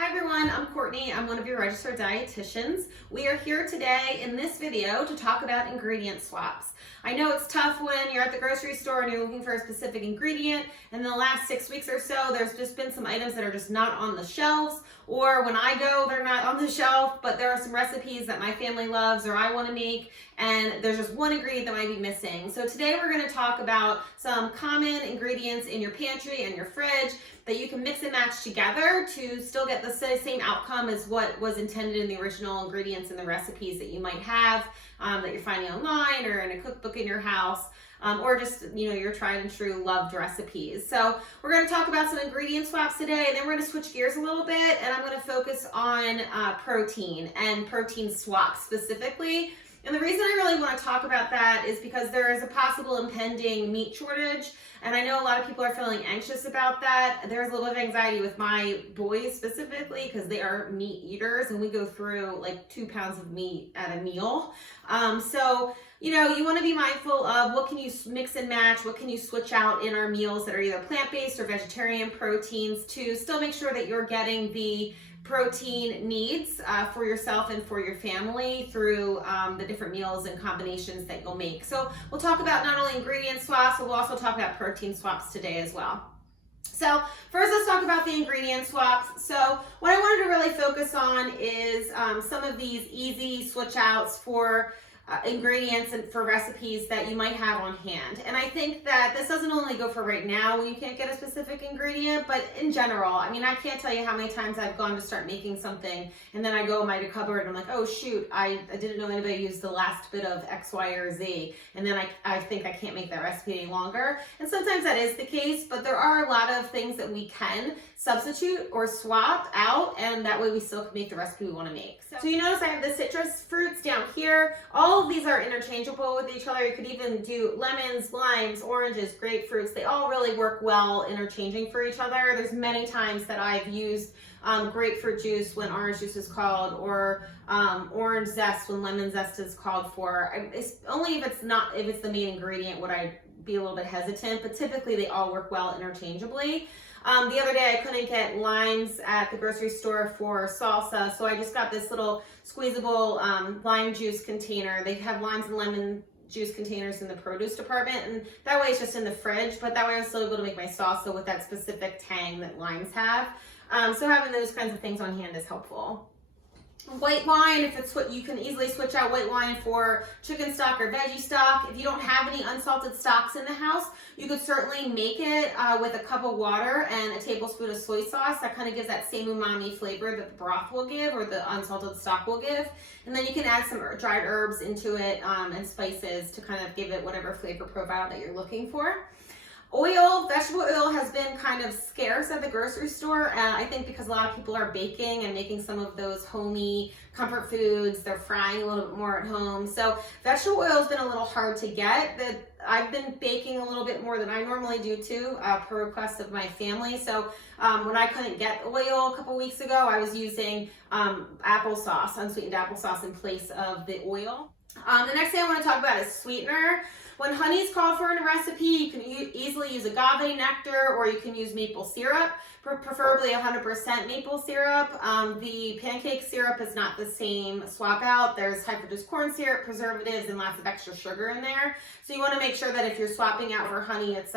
Hi everyone, I'm Courtney. I'm one of your registered dietitians. We are here today in this video to talk about ingredient swaps. I know it's tough when you're at the grocery store and you're looking for a specific ingredient, and in the last 6 weeks or so, there's just been some items that are just not on the shelves, or when I go, they're not on the shelf, but there are some recipes that my family loves or I want to make, and there's just one ingredient that might be missing. So today we're going to talk about some common ingredients in your pantry and your fridge that you can mix and match together to still get the same outcome as what was intended in the original ingredients and the recipes that you might have that you're finding online or in a cookbook in your house. Or just, your tried and true loved recipes. So we're going to talk about some ingredient swaps today, and then we're going to switch gears a little bit, and I'm going to focus on protein and protein swaps specifically. And the reason I really want to talk about that is because there is a possible impending meat shortage, and I know a lot of people are feeling anxious about that. There's a little bit of anxiety with my boys specifically because they are meat eaters, and we go through like 2 pounds of meat at a meal. So you want to be mindful of what can you mix and match, what can you switch out in our meals that are either plant-based or vegetarian proteins to still make sure that you're getting the protein needs for yourself and for your family through the different meals and combinations that you'll make. So we'll talk about not only ingredient swaps, but we'll also talk about protein swaps today as well. So first, let's talk about the ingredient swaps. So what I wanted to really focus on is some of these easy switch outs for ingredients and for recipes that you might have on hand. And I think that this doesn't only go for right now when you can't get a specific ingredient, but in general. I mean, I can't tell you how many times I've gone to start making something and then I go in my cupboard and I'm like, oh shoot, I didn't know anybody used the last bit of X, Y, or Z. And then I think I can't make that recipe any longer. And sometimes that is the case, but there are a lot of things that we can substitute or swap out, and that way we still can make the recipe we want to make. So you notice I have the citrus fruits down here. All of these are interchangeable with each other. You could even do lemons, limes, oranges, grapefruits. They all really work well interchanging for each other. There's many times that I've used grapefruit juice when orange juice is called, or orange zest when lemon zest is called for. It's only if it's the main ingredient would I be a little bit hesitant, but typically they all work well interchangeably. The other day I couldn't get limes at the grocery store for salsa, so I just got this little squeezable lime juice container. They have limes and lemon juice containers in the produce department, and that way it's just in the fridge, but that way I'm still able to make my salsa with that specific tang that limes have. So having those kinds of things on hand is helpful. White wine, if it's what you can easily switch out white wine for chicken stock or veggie stock. If you don't have any unsalted stocks in the house, you could certainly make it with a cup of water and a tablespoon of soy sauce. That kind of gives that same umami flavor that the broth will give or the unsalted stock will give. And then you can add some dried herbs into it and spices to kind of give it whatever flavor profile that you're looking for. Oil, vegetable oil has been kind of scarce at the grocery store. I think because a lot of people are baking and making some of those homey comfort foods. They're frying a little bit more at home. So vegetable oil has been a little hard to get. I've been baking a little bit more than I normally do too, per request of my family. So when I couldn't get oil a couple weeks ago, I was using applesauce, unsweetened applesauce in place of the oil. The next thing I want to talk about is sweetener. When honey is called for in a recipe, you can easily use agave nectar or you can use maple syrup, preferably 100% maple syrup. The pancake syrup is not the same swap out. There's high fructose corn syrup, preservatives, and lots of extra sugar in there. So you want to make sure that if you're swapping out for honey, it's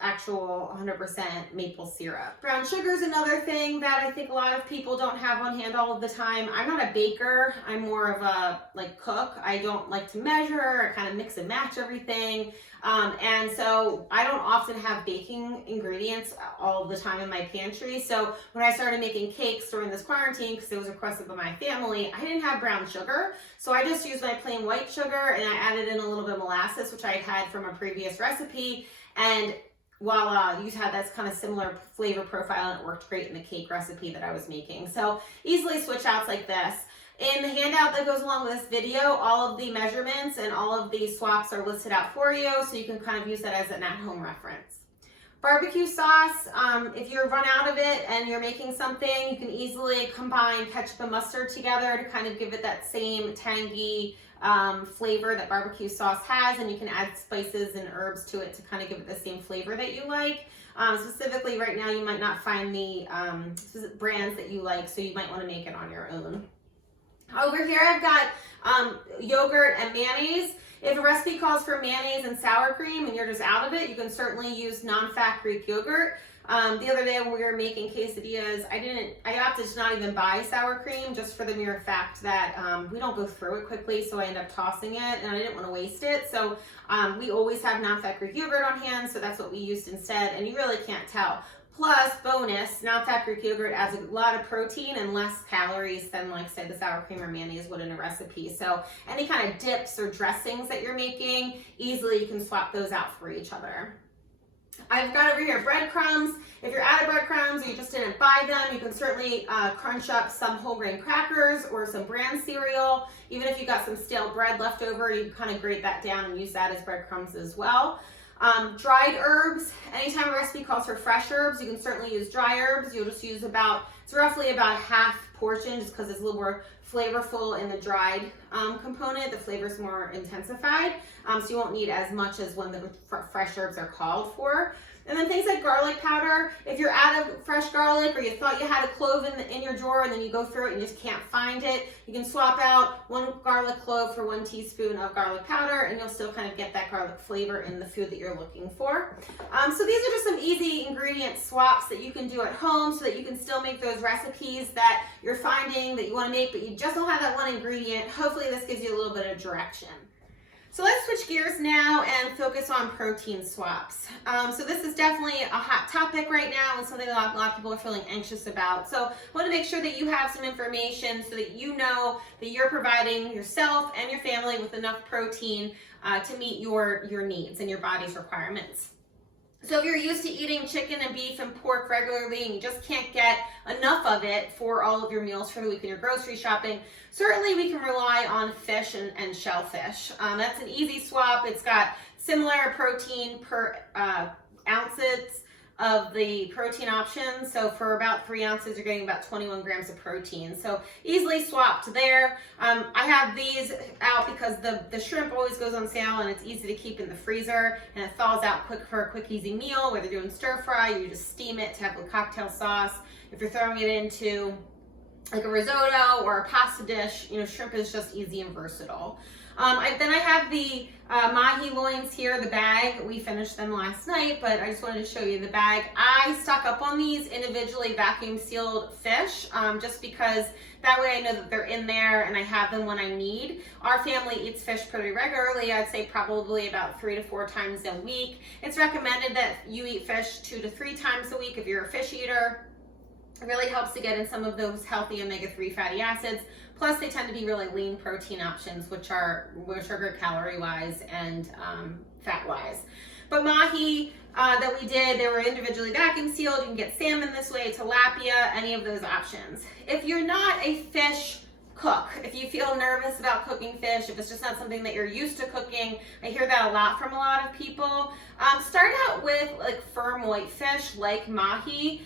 actual 100% maple syrup. Brown sugar is another thing that I think a lot of people don't have on hand all of the time. I'm not a baker. I'm more of a cook. I don't like to measure. I kind of mix and match everything. And so I don't often have baking ingredients all the time in my pantry. So when I started making cakes during this quarantine, because it was requested by my family, I didn't have brown sugar. So I just used my plain white sugar and I added in a little bit of molasses, which I had from a previous recipe. And voila, you had that kind of similar flavor profile and it worked great in the cake recipe that I was making. So easily switch outs like this. In the handout that goes along with this video, all of the measurements and all of the swaps are listed out for you, so you can kind of use that as an at-home reference. Barbecue sauce, if you're run out of it and you're making something, you can easily combine ketchup and mustard together to kind of give it that same tangy flavor that barbecue sauce has, and you can add spices and herbs to it to kind of give it the same flavor that you like. Specifically right now, you might not find the specific brands that you like, so you might want to make it on your own. Over here I've got yogurt and mayonnaise. If a recipe calls for mayonnaise and sour cream and you're just out of it, you can certainly use non-fat Greek yogurt. The other day when we were making quesadillas, I opted to not even buy sour cream just for the mere fact that we don't go through it quickly, so I end up tossing it and I didn't want to waste it. So we always have non-fat Greek yogurt on hand, so that's what we used instead, and you really can't tell. Plus, bonus, non-fat Greek yogurt adds a lot of protein and less calories than, like, say, the sour cream or mayonnaise would in a recipe. So any kind of dips or dressings that you're making, easily you can swap those out for each other. I've got over here breadcrumbs. If you're out of breadcrumbs or you just didn't buy them, you can certainly crunch up some whole grain crackers or some bran cereal. Even if you got some stale bread left over, you can kind of grate that down and use that as breadcrumbs as well. Dried herbs. Anytime a recipe calls for fresh herbs, you can certainly use dry herbs. You'll just use it's roughly about a half portion, just because it's a little more flavorful in the dried component. The flavor's more intensified, so you won't need as much as when the fresh herbs are called for. And then things like garlic powder. If you're out of fresh garlic, or you thought you had a clove in your drawer and then you go through it and you just can't find it, you can swap out 1 garlic clove for 1 teaspoon of garlic powder, and you'll still kind of get that garlic flavor in the food that you're looking for. So these are just some easy ingredient swaps that you can do at home so that you can still make those recipes that you're finding that you want to make, but you just don't have that one ingredient. Hopefully this gives you a little bit of direction. So let's switch gears now and focus on protein swaps. So this is definitely a hot topic right now and something that a lot of people are feeling anxious about. So I want to make sure that you have some information so that you know that you're providing yourself and your family with enough protein to meet your needs and your body's requirements. So if you're used to eating chicken and beef and pork regularly and you just can't get enough of it for all of your meals for the week in your grocery shopping, certainly we can rely on fish and shellfish. That's an easy swap. It's got similar protein per ounces of the protein options. So for about 3 ounces, you're getting about 21 grams of protein. So easily swapped there. I have these out because the shrimp always goes on sale and it's easy to keep in the freezer and it thaws out quick for a quick, easy meal. Whether you're doing stir fry, you just steam it to have a cocktail sauce. If you're throwing it into like a risotto or a pasta dish, shrimp is just easy and versatile. Then I have the mahi loins here, the bag. We finished them last night, but I just wanted to show you the bag. I stock up on these individually vacuum sealed fish, just because that way I know that they're in there and I have them when I need. Our family eats fish pretty regularly. I'd say probably about 3 to 4 times a week. It's recommended that you eat fish 2 to 3 times a week if you're a fish eater. It really helps to get in some of those healthy omega-3 fatty acids. Plus, they tend to be really lean protein options, which are good calorie-wise and fat-wise. But mahi that we did, they were individually vacuum sealed. You can get salmon this way, tilapia, any of those options. If you're not a fish cook, if you feel nervous about cooking fish, if it's just not something that you're used to cooking, I hear that a lot from a lot of people. Start out with like firm white fish like mahi.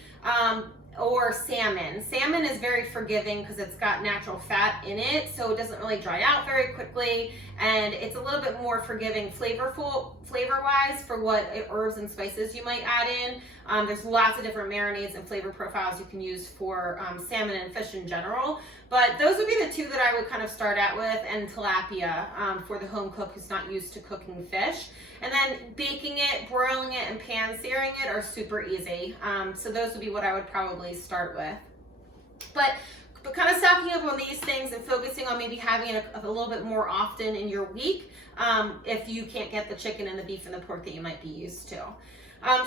Or salmon. Salmon is very forgiving because it's got natural fat in it, so it doesn't really dry out very quickly, and it's a little bit more forgiving flavor-wise for what herbs and spices you might add in. There's lots of different marinades and flavor profiles you can use for salmon and fish in general, but those would be the 2 that I would kind of start out with, and tilapia for the home cook who's not used to cooking fish. And then baking it, broiling it, and pan-searing it are super easy. So those would be what I would probably start with. But kind of stocking up on these things and focusing on maybe having it a little bit more often in your week if you can't get the chicken and the beef and the pork that you might be used to.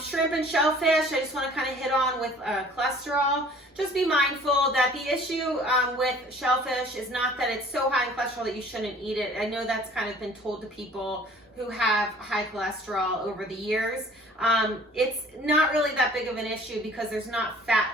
Shrimp and shellfish, I just want to kind of hit on with cholesterol. Just be mindful that the issue with shellfish is not that it's so high in cholesterol that you shouldn't eat it. I know that's kind of been told to people who have high cholesterol over the years. It's not really that big of an issue because there's not fat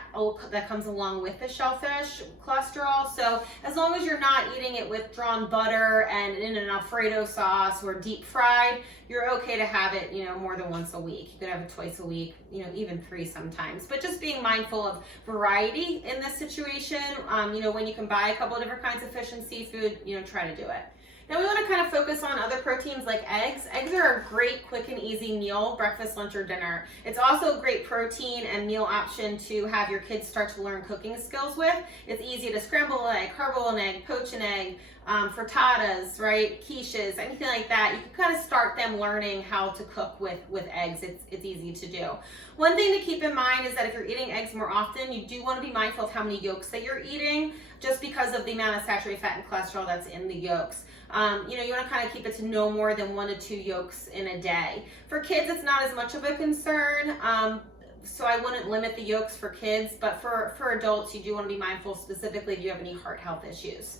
that comes along with the shellfish cholesterol. So as long as you're not eating it with drawn butter and in an Alfredo sauce or deep fried, you're okay to have it, more than once a week. You could have it twice a week, even 3 sometimes. But just being mindful of variety in this situation. When you can buy a couple of different kinds of fish and seafood, try to do it. Now we want to kind of focus on other proteins like eggs. Eggs are a great, quick and easy meal, breakfast, lunch, or dinner. It's also a great protein and meal option to have your kids start to learn cooking skills with. It's easy to scramble an egg, hard-boil an egg, poach an egg, frittatas, right, quiches, anything like that. You can kind of start them learning how to cook with eggs. It's easy to do. One thing to keep in mind is that if you're eating eggs more often, you do want to be mindful of how many yolks that you're eating, just because of the amount of saturated fat and cholesterol that's in the yolks. You want to kind of keep it to no more than 1 to 2 yolks in a day. For kids, it's not as much of a concern. So I wouldn't limit the yolks for kids, but for adults, you do want to be mindful specifically if you have any heart health issues.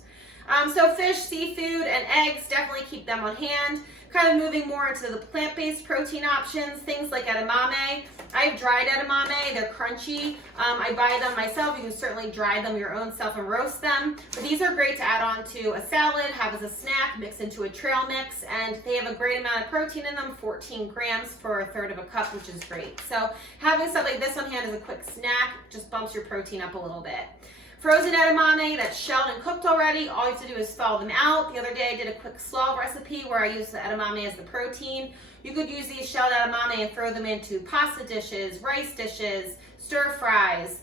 So fish, seafood, and eggs, definitely keep them on hand. Kind of moving more into the plant-based protein options, things like edamame. I have dried edamame, they're crunchy. I buy them myself. You can certainly dry them your own self and roast them. But these are great to add on to a salad, have as a snack, mix into a trail mix, and they have a great amount of protein in them, 14 grams for 1/3 of a cup, which is great. So having stuff like this on hand as a quick snack just bumps your protein up a little bit. Frozen edamame that's shelled and cooked already, all you have to do is thaw them out. The other day I did a quick slaw recipe where I used the edamame as the protein. You could use these shelled edamame and throw them into pasta dishes, rice dishes, stir fries,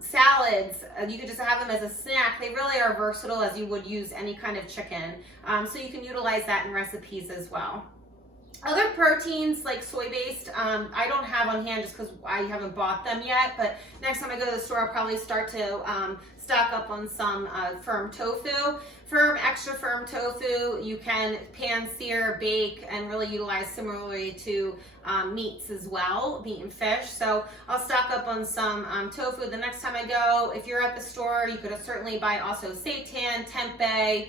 salads. You could just have them as a snack. They really are versatile as you would use any kind of chicken. So you can utilize that in recipes as well. Other proteins like soy-based, I don't have on hand just because I haven't bought them yet, but next time I go to the store, I'll probably start to stock up on some firm tofu. Extra firm tofu, you can pan sear, bake, and really utilize similarly to meats as well, meat and fish. So I'll stock up on some tofu the next time I go. If you're at the store, you could certainly buy also seitan, tempeh,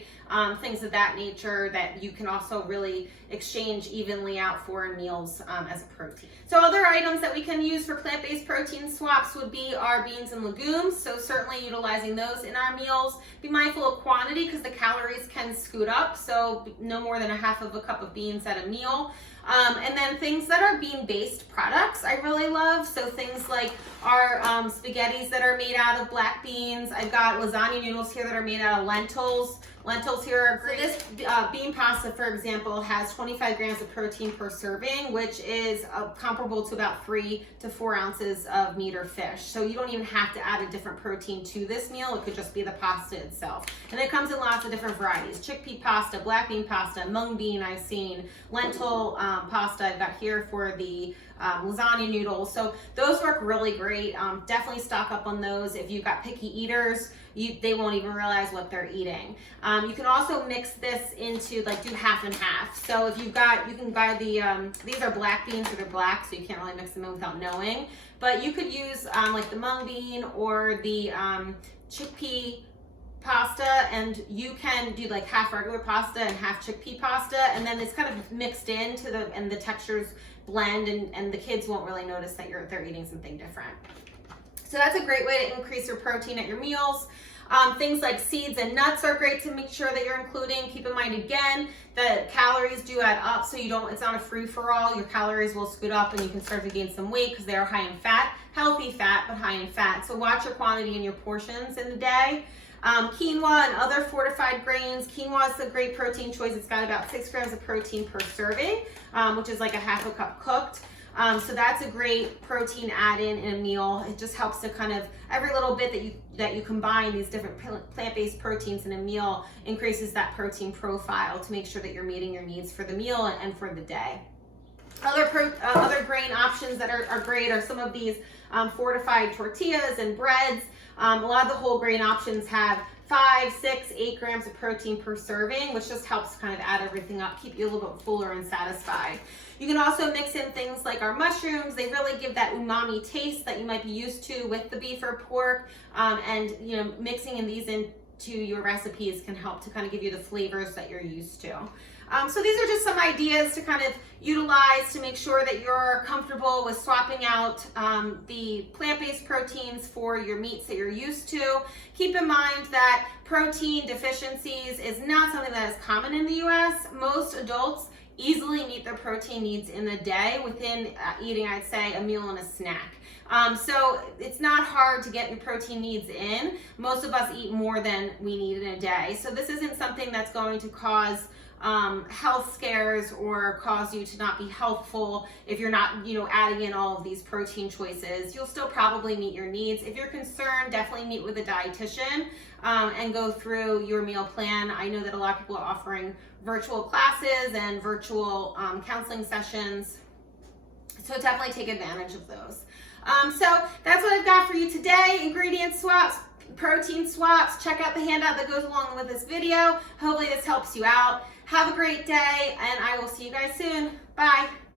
things of that nature that you can also really exchange evenly out for in meals as a protein. So other items that we can use for plant-based protein swaps would be our beans and legumes. So certainly utilizing those in our meals. Be mindful of quantity because the calories can scoot up. So no more than 1/2 of a cup of beans at a meal. And then things that are bean-based products I really love. So things like our spaghettis that are made out of black beans. I've got lasagna noodles here that are made out of lentils. Lentils here are great. So this bean pasta, for example, has 25 grams of protein per serving, which is comparable to about 3 to 4 ounces of meat or fish. So you don't even have to add a different protein to this meal. It could just be the pasta itself. And it comes in lots of different varieties. Chickpea pasta, black bean pasta, mung bean I've seen, lentil pasta I've got here for the lasagna noodles. So those work really great. Definitely stock up on those. If you've got picky eaters, they won't even realize what they're eating. You can also mix this into, like, do half and half. So if you've got, you can buy the, these are black beans, so they're black, so you can't really mix them in without knowing. But you could use like the mung bean or the chickpea pasta, and you can do like half regular pasta and half chickpea pasta, and then it's kind of mixed into and the textures blend, and the kids won't really notice that they're eating something different. So that's a great way to increase your protein at your meals. Things like seeds and nuts are great to make sure that you're including. Keep in mind again that calories do add up, so it's not a free-for-all. Your calories will scoot up and you can start to gain some weight because they are high in fat, healthy fat, but high in fat. So watch your quantity and your portions in the day. Quinoa and other fortified grains. Quinoa is a great protein choice. It's got about 6 grams of protein per serving, which is like a half a cup cooked. So that's a great protein add-in in a meal. It just helps to kind of, every little bit that you combine these different plant-based proteins in a meal increases that protein profile to make sure that you're meeting your needs for the meal and for the day. Other grain options that are great are some of these fortified tortillas and breads. A lot of the whole grain options have 5, 6, 8 grams of protein per serving, which just helps kind of add everything up, keep you a little bit fuller and satisfied. You can also mix in things like our mushrooms. They really give that umami taste that you might be used to with the beef or pork, and mixing in these into your recipes can help to kind of give you the flavors that you're used to. So these are just some ideas to kind of utilize to make sure that you're comfortable with swapping out the plant-based proteins for your meats that you're used to. Keep in mind that protein deficiencies is not something that is common in the US. Most adults easily meet their protein needs in the day within eating, I'd say, a meal and a snack. So it's not hard to get your protein needs in. Most of us eat more than we need in a day. So this isn't something that's going to cause health scares or cause you to not be healthful if you're not, adding in all of these protein choices. You'll still probably meet your needs. If you're concerned, definitely meet with a dietitian and go through your meal plan. I know that a lot of people are offering virtual classes and virtual counseling sessions, so definitely take advantage of those. So that's what I've got for you today. Ingredient swaps, protein swaps. Check out the handout that goes along with this video. Hopefully this helps you out. Have a great day, and I will see you guys soon. Bye.